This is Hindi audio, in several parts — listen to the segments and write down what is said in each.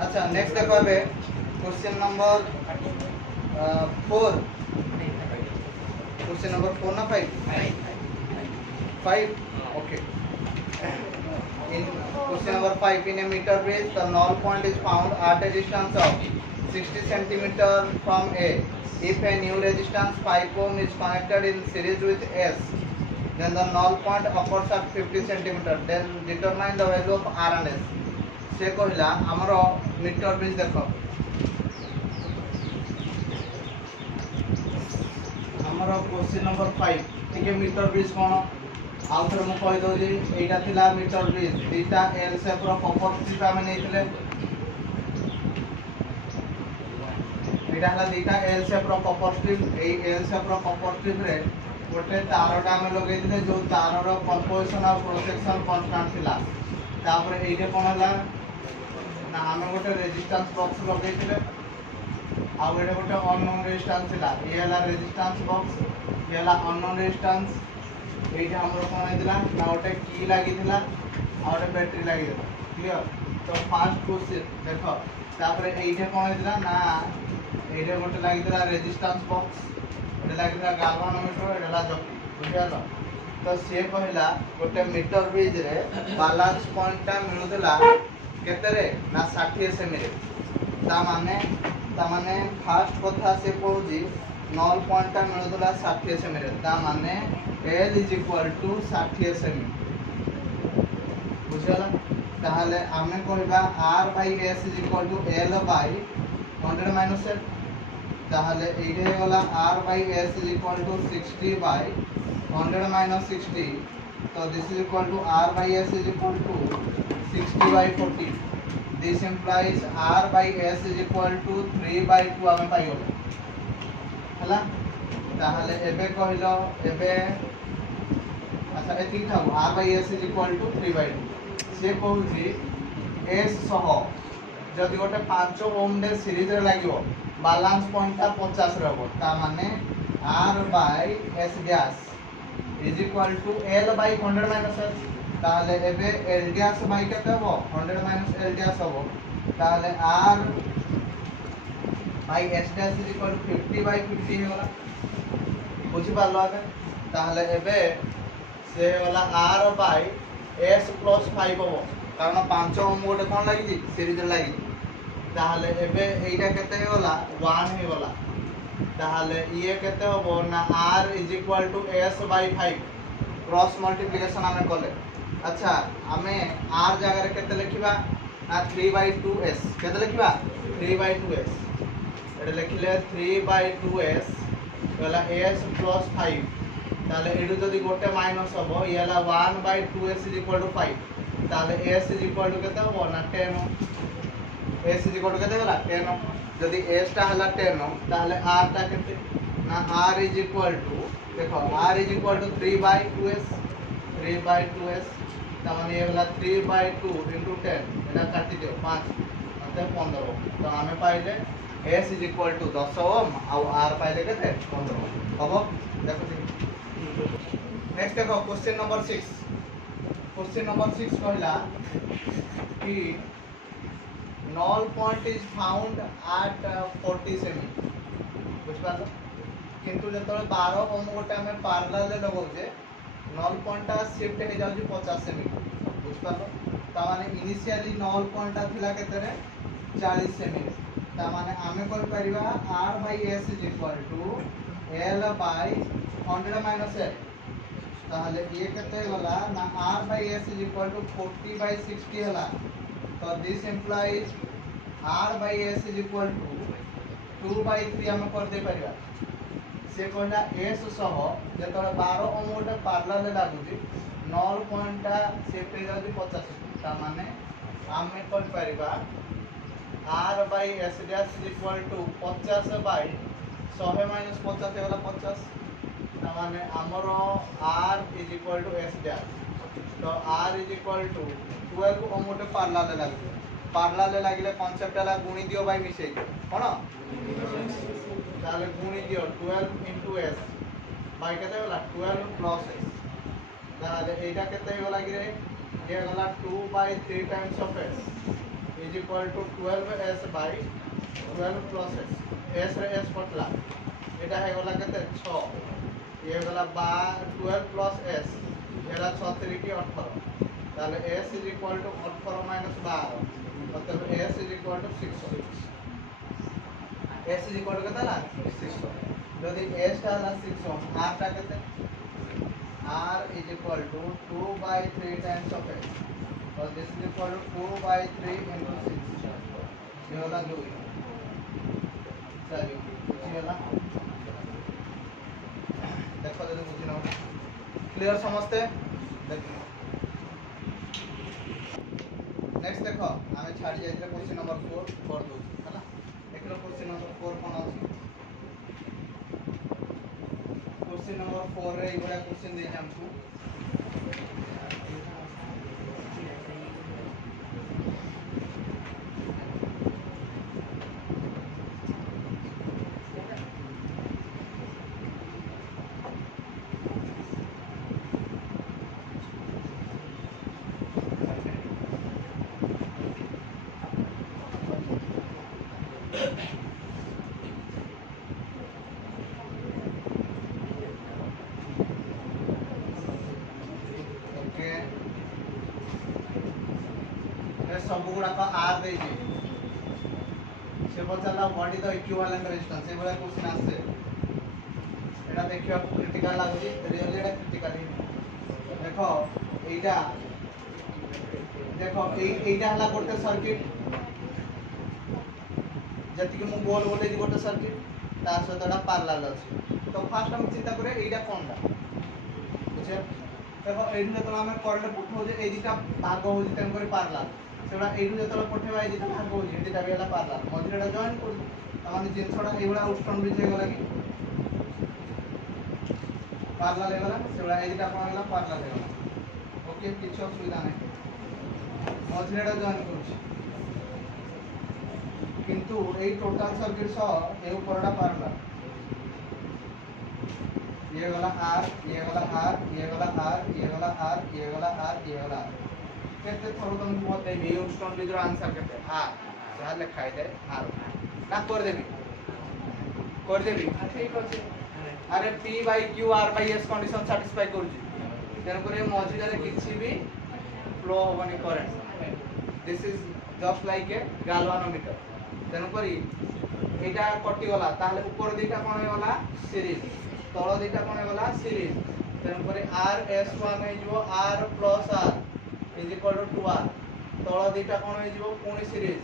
अच्छा नेक्स्ट देखो ଏବେ क्वेश्चन नंबर 4 क्वेश्चन नंबर 4 ना 5 okay in question number 5 in a meter bridge the null point is found at a distance of 60 centimeter from A if a new resistance 5 ohm is connected in series with S then the null point occurs at 50 centimeter then determine the value of R and S से कहला हमरो मीटर ब्रिज देखो हमरो क्वेश्चन नंबर 5 ठीक है मीटर ब्रिज कोन आउ थरे मु कहि दो जे एटा थिला मीटर ब्रिज दीटा एल शेप रो प्रॉपर्टी ता हम नेइथिले एटा हला दीटा एल शेप रो प्रॉपर्टी ए एल शेप रो प्रॉपर्टी रे गोटे तारटा हम लगे दिले जो तार रो कंपोजिशन और प्रोटेक्शन कांस्टेंट थिला तापर एटे कोन हला ना हम गोटे रेजिस्टेंस बॉक्स लगे थिले आउ एटा गोटे अननोन रेजिस्टेंस थिला ये हला रेजिस्टेंस बॉक्स ये हला अननोन रेजिस्टेंस एटा हमरो कोन हेदिला ना गोटे की लागि थिला आ गोटे बैटरी लागि थिला क्लियर तो फर्स्ट क्वेश्चन देखो तापर एटा कोन हेदिला ना एटा गोटे लागि थिला रेजिस्टेंस बॉक्स एटा लागि थिला गाल्वानोमीटर एटा ला जॉकी बुझियालो तो से कहला गोटे मीटर ब्रिज रे बैलेंस पॉइंट ता मिलुदला केते रे ना 60 सेमी रे ता माने फर्स्ट कथा से कहूजी नल पॉइंट ता मिलुदला 60 सेमी रे ता माने L is equal to 60 semi बुझला ताहले आमे कहबा R by S is equal to L by 100 minus L ताहले एइटे गला R by S is equal to 60 by 100 minus 60 so this is equal to R by S is equal to 60 by 40 this implies R by S is equal to 3 by 2 आमे पाई गले हला ताहले एबे कहिलो एबे अच्छा एति थाउ R by S is equal to 3 by 2 से कहूजी S सह जदि गोटे 5 ओम दे सीरीज रे लागिवो बैलेंस पॉइंट ता 50 रहबो ता माने R by S dash is equal to L by 100 minus L ताहले एबे L डैश by केते हो 100 minus L डैश हो ताहले R by S dash is equal to 50 by 50 होला बुझी पालो आगे ताहले एबे से होला R by S plus 5 हो कारण 5 ओम गोटे कोन लागि जी सीरीज रे लागि ताहले एबे एइटा केते होला 1 हे होला ताहले ये केते होबो ना R is equal to S by 5 cross multiplication हमें कले अच्छा हमें R जगह रे केते लिखिबा ना 3 by 2S केते लिखिबा 3 by 2S एटा लिखले 3 by 2S होला S plus 5 ताले एडु जदी गोटे माइनस होबो ये होला 1 by 2S is equal to 5 ताले S is equal to केते होबो ना 10 S is equal to केते होला 10 जदि S टा हला 10 ताले R टा केते ना R is equal to देखो R is equal to 3 by 2S ता माने ये वाला 3 by 2 into 10 एटा काटी दियो 5 मतलब 15 तो हमें पाइले S is equal to 10 ओम और R पाइले केते 15 हबो देखो नेक्स्ट देखो क्वेश्चन नंबर 6 कहला कि null point is found at 40 semi बुझ पालो किंतु जतले 12 ओम गोटे हमें पैरेलल ले लगौजे null point ता शिफ्ट हे जाउजी 50 सेमी बुझ पालो ता माने इनिशियली null point ता थिला केते रे 40 सेमी ता माने हमें कोइ परिबा R by S is equal to L by 100 minus L ताहले ये केते होला ना R by S is equal to 40 by 60 होला तो this implies R by S is equal to 2 by 3 हम कर दे परिबा से कहला S सह जेतले 12 ओम गोटे पैरेलल लागुची नल पॉइंट ता शिफ्ट हे जाउची 50 ता माने हमें कर परिबा R by S dash is equal to 50 by 100 minus 50 होला 50 ता माने हमरो R is equal to S dash तो R is equal to 12 ओम गोटे पैरेलल लागुची पैरेलल लागिले कांसेप्ट हला गुणी दियो बाय मिसै कोन ताले गुणी दियो 12 into S बाय केते होला 12 plus S ताले एटा केते होला कि रे ये होला 2 by 3 times of S is equal to 12s by 12 plus s रे s कटला एटा हे गला केते 6 ये गला 12 प्लस s एरा 6 3 की 18 ताले s is equal to 18 minus 12 मतलब s is equal to 600 s is equal to केते ला 600 यदि s टा ला 600 r टा केते r is equal to 2 by 3 times of s. So this is equal to 2 by 3 into 6. ये वाला 2 चलिए ये वाला देखो तो बुझी ना क्लियर समझते देखो नेक्स्ट देखो हमें छाड़ी जाइए क्वेश्चन नंबर 4 कर दो है ना देखो क्वेश्चन नंबर 4 कौन अछि क्वेश्चन नंबर 4 रे इगोडा क्वेश्चन दे हमको सब गुड़ाक आर दे से पचारा what is the equivalent resistance से बड़ा क्वेश्चन आसे एटा देखियो क्रिटिकल लागुची रियली एटा क्रिटिकल ही देखो एटा हला गोटे सर्किट जति कि मु बोल बोले गोटे सर्किट ता सहित एटा पैरेलल अछि तो फास्ट हम चिंता करे एटा कोनडा बुझे देखो एडु जतला हम करंट पुठो जे ए दिटा भाग होजी तन करे पैरेलल सेबा एडु जतला पठेबा ए दिटा भाग होजी ए दिटा बेला पैरेलल मझिरेटा जॉइन कर तमाने जिनसडा एबडा आउटस्टोन बिजे गला कि पैरेलल हेगला सेबडा ए दिटा कोन हेगला पैरेलल हेगला ओके किछ असुविधा नै मझिरेटा जॉइन करूची किंतु ए टोटल सर्किट सह ए ऊपरटा पैरेलल ये वाला r ये वाला r ये वाला r ये वाला r ये वाला r ये वाला r केते थरो तुमको बते बे आउटस्टोन बिजर आंसर केते r जहां लिखाई दे r ना कर देबी ठीक अछि अरे p by q r by s condition satisfy करूची तेन करे मझी रे किछि भी फ्लो होबनी current this is just like a galvanometer तेन करी एटा कटि गला ताले ऊपर दिटा कोन होला सीरीज तळ दिटा कोन होला सीरीज तेन करे rs1 हे जिवो r + r is equal to 2r तळ दिटा कोन हे जिवो पुनी series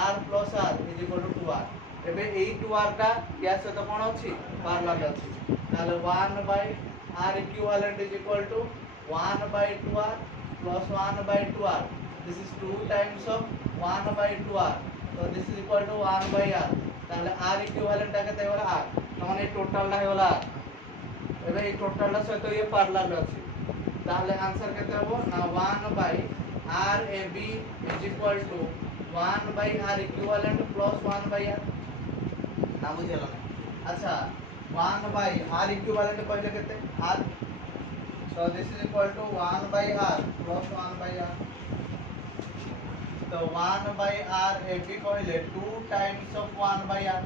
r + r is equal to 2r एबे एई 2r टा या सहित कोन अछि पैरेलल अछि ताले 1 by r equivalent is equal to 1 by 2r + 1 by 2r this is 2 times of 1 by 2r तो this is equal to 1 by r ताले r इक्विवेलेंट टा केते होला r तमाने टोटल टा होला एबे ए टोटल टा सहित ये पैरेलल अछि ताले आंसर केते हो ना 1 by rab is equal to 1 by r equivalent plus 1 by r ना बुझेला अच्छा 1 बाय r इक्विवेलेंट कहले केते r so this is equal to 1 by r plus 1 by r तो 1 by r ab कहले 2 times of 1 by r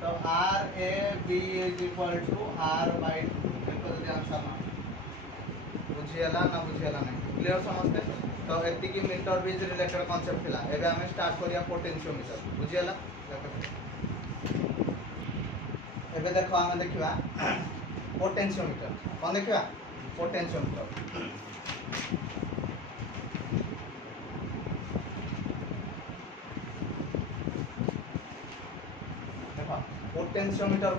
तो r a b is equal to r by 2 देखो जदी आंसर ना बुझियला ना बुझियला नहीं क्लियर समझते तो एति की मीटर बीज रिलेटेड कांसेप्ट थिला एबे हमें स्टार्ट करिया पोटेंशियोमीटर बुझियला एबे देखो हमें देखिबा पोटेंशियोमीटर कोन देखिबा पोटेंशियोमीटर देखो पोटेंशियोमीटर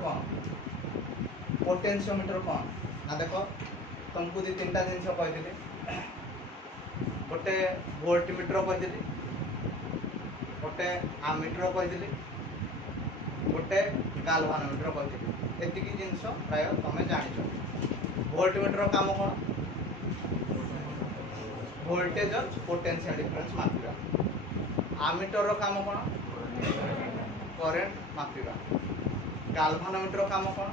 कौन ना देखो तुमको दी तीन जिन कहते गोटे वोल्टमीटर कहते गोटे आमीटर कहते गोटे गाल्वानोमीटर कहते एतिकी जिनस प्राय तुम जान वोल्टमीटर काम कौन वोल्टेज पोटेंशियल डिफरेंस मापिबा आमीटर काम कौन करेंट मापिबा गाल्वानोमीटर काम कौन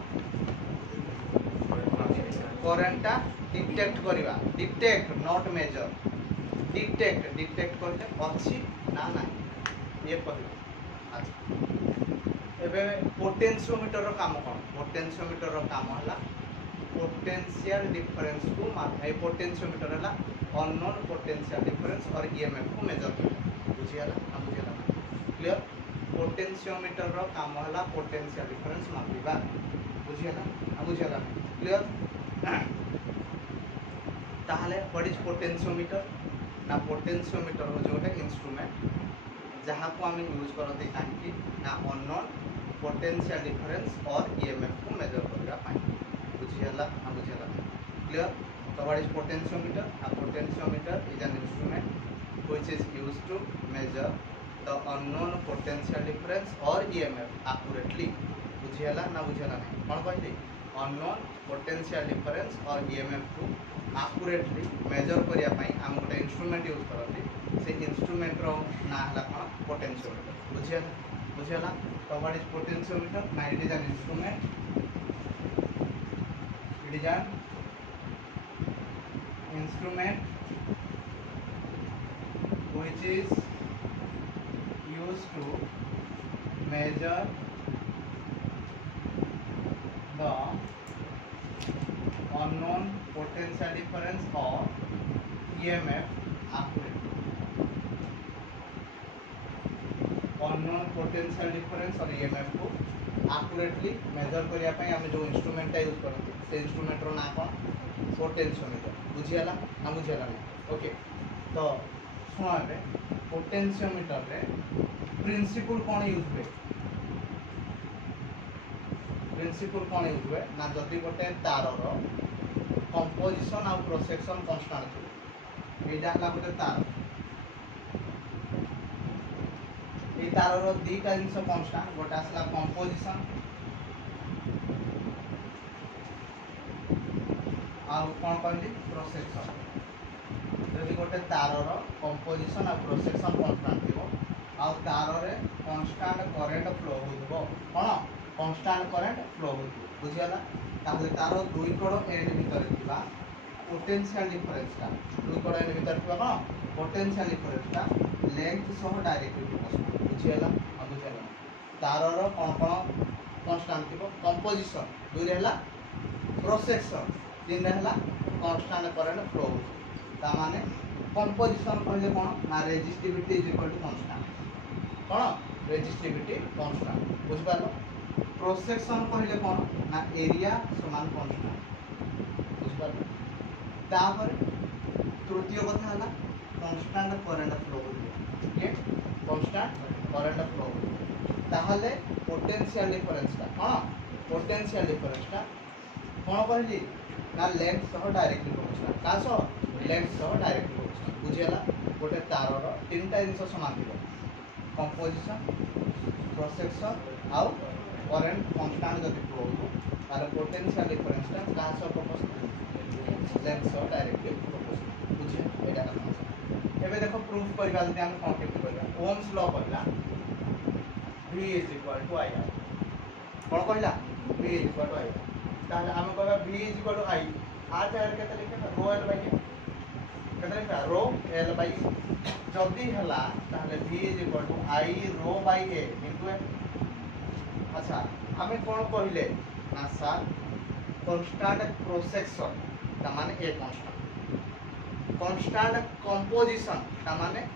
करेंट डिटेक्ट करवा डिटेक्ट नॉट मेजर डिटेक्ट करले अछि ना ना ये कहला। अच्छा एबे पोटेंशियोमीटर रो काम कोन पोटेंशियोमीटर रो काम हला पोटेंशियल डिफरेंस को माप ए पोटेंशियोमीटर हला अननोन पोटेंशियल डिफरेंस और ईएमएफ को मेजर करे बुझियाला ना बुझियाला क्लियर पोटेंशियोमीटर रो काम हला पोटेंशियल डिफरेंस मापिबा बुझियाला ना बुझियाला क्लियर ताहले व्हाट इज पोटेंशियोमीटर ना पोटेंशियोमीटर हो जोटे इंस्ट्रूमेंट जहाँ को आम यूज करते कहीं ना अननोन पोटेंशियल डिफरेंस और ईएमएफ को मेजर करने बुझीगला ना बुझीगला क्लियर तो व्हाट इज पोटेंशियोमीटर ना potentiometer is an instrument which is used to measure the unknown potential difference और ईएमएफ एक्यूरेटली बुझीगला ना बुझीगला कौन कहली अननोन पोटेंशियल डिफरेंस और ईएमएफ को एक्यूरेटली मेजर करिया पई हम गोटे इंस्ट्रूमेंट यूज करते से इंस्ट्रूमेंट रो ना हला कोन पोटेंशियोमीटर बुझियला बुझियला तो व्हाट इज पोटेंशियोमीटर ना it is an instrument which is used to measure the unknown potential difference or EMF accurately unknown potential difference और ईएमएफ को एक्यूरेटली मेजर करिया पई हम जो इंस्ट्रूमेंट यूज करते से इंस्ट्रूमेंट रो ना कोन पोटेंशियोमीटर बुझियाला ना बुझियाला ओके तो सुनाबे पोटेंशियोमीटर रे प्रिंसिपल कोन यूज हुए प्रिंसिपल कोन यूज हुए ना जदी गोटे तार रो कंपोजिशन और क्रॉस सेक्शन कांस्टेंट थी एटा हला गोटे तार ये तार रो दीटा जिनस कांस्टेंट गोटे आसला कंपोजिशन आउ कोन कहली क्रॉस सेक्शन जदि गोटे तार रो कंपोजिशन और क्रॉस सेक्शन कांस्टेंट थिबो आउ तार रे कांस्टेंट करंट फ्लो होइबो कोन कांस्टेंट करंट फ्लो होइबो बुझियाला ताहले तार दुई कड़ एंड भीतर थिबा पोटेंशियल डिफरेंस ता दुई कड़ एंड भीतर थिबा कोन पोटेंशियल डिफरेंस ता लेंथ सह डायरेक्टली प्रोपोर्शनल बुझियाला अब बुझियाला तार रो कोन कोन कांस्टेंट थिबो कंपोजिशन दुई रे हला क्रॉस सेक्शन तीन रे हला कांस्टेंट करंट फ्लो होइबो ता माने कंपोजिशन कहले कोन ना resistivity is equal to constant कोन रेजिस्टिविटी कांस्टेंट बुझ पालो क्रॉस सेक्शन कहले कोन ना एरिया समान कांस्टेंट बुझ पालो तापर तृतीय कथा हला कांस्टेंट करंट फ्लो होइबो ओके कांस्टेंट करंट फ्लो होइबो ताहले पोटेंशियल डिफरेंस ता कोन पोटेंशियल डिफरेंस ता कोन कहली ना लेंथ सह डायरेक्टली प्रोपोर्शनल का सह लेंथ सह डायरेक्टली प्रोपोर्शनल बुझियाला गोटे तार रो तीनटा जिंस समान थिबो कंपोजिशन क्रॉस सेक्शन आउ करंट कांस्टेंट जदि फ्लो हो ताले पोटेंशियल डिफरेंस ता का सह प्रोपोर्शनल लेंथ सह डायरेक्टली प्रोपोर्शनल बुझिया एटा का एबे देखो प्रूफ करबा जदि हम कोन केति करबा ओम्स लॉ कहला V is equal to I कोन कहला V is equal to I ताले हम कहबा V is equal to I R चार केते लिखे रो L बाय केते लिखा रो L बाय जल्दी हला ताले V is equal to I rho by A into A अच्छा हमें कोन कहले ना सर कांस्टेंट क्रॉस सेक्शन ता माने A कांस्टेंट कांस्टेंट कंपोजिशन ता माने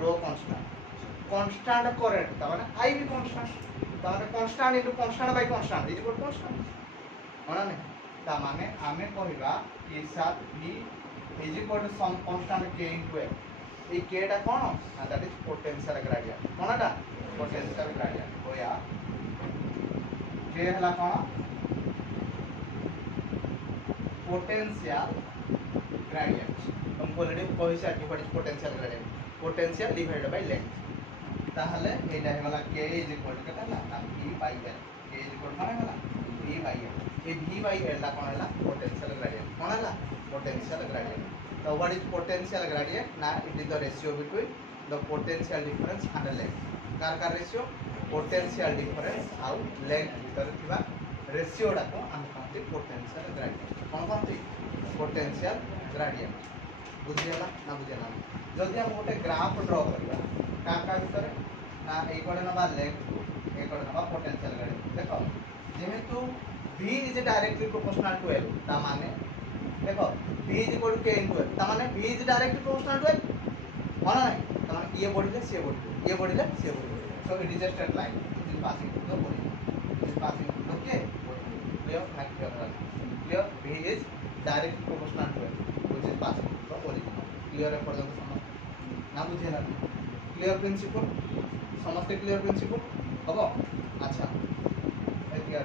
रो कांस्टेंट कांस्टेंट करंट ता माने I भी कांस्टेंट ता माने constant into constant by constant is equal to constant होना नहीं ता माने हमें कहबा कि साथ V is equal to some constant K into A ए K टा कोन ना दैट इज पोटेंशियल ग्रेडियंट कोनटा पोटेंशियल ग्रेडियंट होया K हला कोन पोटेंशियल ग्रेडियंट हमको ऑलरेडी कहि से कि what is potential gradient potential divided by length ताहले एटा होला K इज इक्वल टू केता ना V by L K is equal to माने होला V बाय L ए V बाय L ला कोन होला पोटेंशियल ग्रेडियंट कोन होला पोटेंशियल ग्रेडियंट तो व्हाट इज पोटेंशियल ग्रेडियंट ना it is the ratio between the potential difference and length कार रेशियो पोटेंशियल डिफरेंस आउ लेंथ भीतर थिबा रेशियो डा को हम कहते पोटेंशियल ग्रेडियंट कोन कहते पोटेंशियल ग्रेडियंट बुझीगला ना बुझीगला जदि हम गोटे ग्राफ ड्रॉ करबा का भीतर ना एई कोडे नबा लेफ्ट एई कोडे नबा पोटेंशियल गाड़ी देखो जेहेतु v is directly proportional to l ता माने देखो v is equal to k into l ता माने v is directly proportional to l माने नहीं ता माने ये बढ़िले से बढ़िले so it is a straight line it is passing through the body it is passing through the k clear fact clear v is directly proportional to l which is passing through the origin clear है पर्यंत समझ ना बुझे ना क्लियर प्रिंसिपल समस्त क्लियर प्रिंसिपल हबो अच्छा देखिए